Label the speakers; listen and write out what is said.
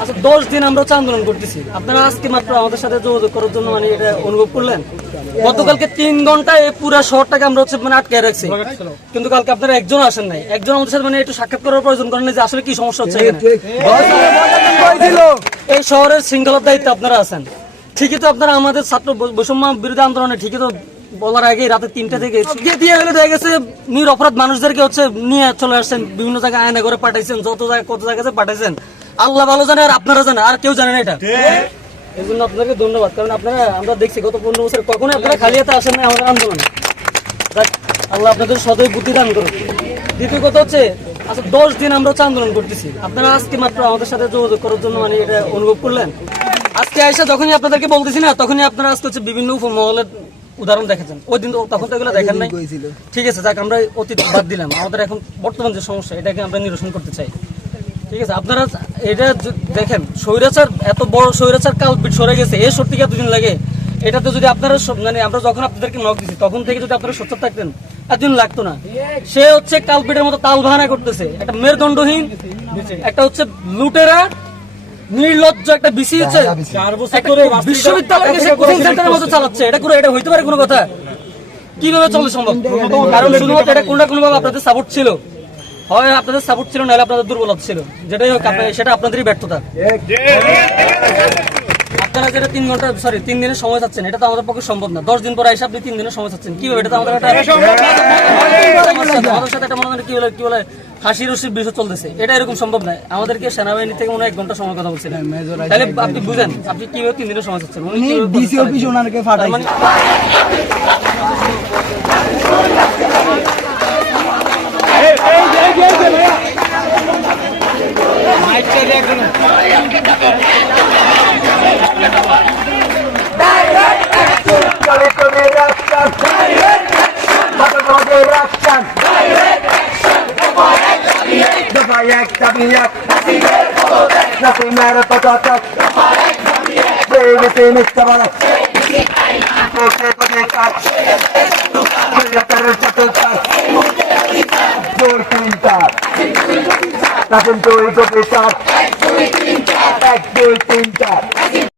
Speaker 1: আচ্ছা দশ দিন আমরা হচ্ছে আন্দোলন করতেছি। আপনারা আজকে মাত্র আমাদের সাথে যোগাযোগ করার জন্য মানে এটা অনুভব করলেন? গতকালকে তিন পুরা শহরটাকে আমরা হচ্ছে মানে আটকে রাখছি। কিন্তু কালকে আপনারা একজন আসেন নাই। একজন আমাদের সাথে মানে একটু সাক্ষাৎ করার প্রয়োজন করেন যে আসলে কি সমস্যা হচ্ছে এই শহরের শৃঙ্খলার দায়িত্বে আপনারা আছেন। ঠিকই তো আপনারা আমাদের ছাত্র বৈষম্য বিরোধী আন্দোলনে ঠিকই তো বলার আগে রাতে তিনটা থেকে দিয়ে দেখা গেছে নির অপরাধ মানুষদেরকে হচ্ছে নিয়ে চলে আসছেন। বিভিন্ন জায়গায় আয়না করে পাঠাইছেন, যত জায়গায় কত জায়গায় পাঠাইছেন। আল্লাহ ভালো জানে আর আপনারা জানেন আর কেউ জানেন এটা। এই জন্য আপনাকে ধন্যবাদ কারণ আপনারা আমরা দেখছি গত পনেরো বছর কখনোই আপনারা খালি হাতে আসেন না আমাদের আন্দোলনে। আল্লাহ আপনাদের সদয় বুদ্ধি দান করুন দ্বিতীয় কথা হচ্ছে আচ্ছা দশ দিন আমরা হচ্ছে আন্দোলন করতেছি। আপনারা আজকে মাত্র আমাদের সাথে যোগাযোগ করার জন্য মানে এটা অনুভব করলেন। আজকে আইসা যখনই আপনাদেরকে বলতেছি না তখনই আপনারা আজকে হচ্ছে বিভিন্ন উপমহলের উদাহরণ দেখেছেন। ওই দিন তখন তো এগুলো দেখেন নাই। ঠিক আছে যাক আমরা অতীত বাদ দিলাম। আমাদের এখন বর্তমান যে সমস্যা এটাকে আমরা নিরসন করতে চাই। ঠিক আছে আপনারা এটা দেখেন স্বৈরাচার এত বড় স্বৈরাচার কালপিট সরে গেছে এতদিন লাগে? এটাতে যদি আপনারা মানে আমরা যখন আপনাদেরকে নক দিছি তখন থেকে যদি আপনারা সত্য থাকতেন এতদিন লাগতো না। সে হচ্ছে কালপিটের মতো তাল করতেছে একটা মেরুদণ্ডহীন একটা হচ্ছে লুটেরা নির্লজ্জ একটা বিসি হচ্ছে একটা বিশ্ববিদ্যালয়কে সে কোচিং সেন্টারের মতো চালাচ্ছে। এটা করে এটা হইতে পারে কোনো কথা? কীভাবে চলে সম্ভব? কারণ শুধুমাত্র এটা কোনো না কোনো ভাবে আপনাদের সাপোর্ট ছিল। হয় আপনাদের সাপোর্ট ছিল নাহলে আপনাদের দুর্বলতা ছিল। যেটাই হোক সেটা আপনাদেরই ব্যর্থতা। আপনারা যেটা তিন ঘণ্টা সরি তিন দিনের সময় চাচ্ছেন এটা তো আমাদের পক্ষে সম্ভব না। দশ দিন পরে এসে আপনি তিন দিনের সময় চাচ্ছেন। কীভাবে এটা তো আমাদের একটা আমাদের সাথে একটা মনে হয় কি বলে কি বলে হাসি রসির বিষয় চলতেছে। এটা এরকম সম্ভব নয় আমাদেরকে সেনাবাহিনী থেকে মনে হয় এক ঘণ্টা সময় কথা বলছিলেন তাহলে আপনি বুঝেন আপনি কীভাবে তিন দিনের সময় চাচ্ছেন? Projekt
Speaker 2: zabijak Na primer podatek Były dymy z tabalek Muszę podjechać Moja terrorysta tutaj Burkinta Na tym tu i go wyszać i'm back, full team chat.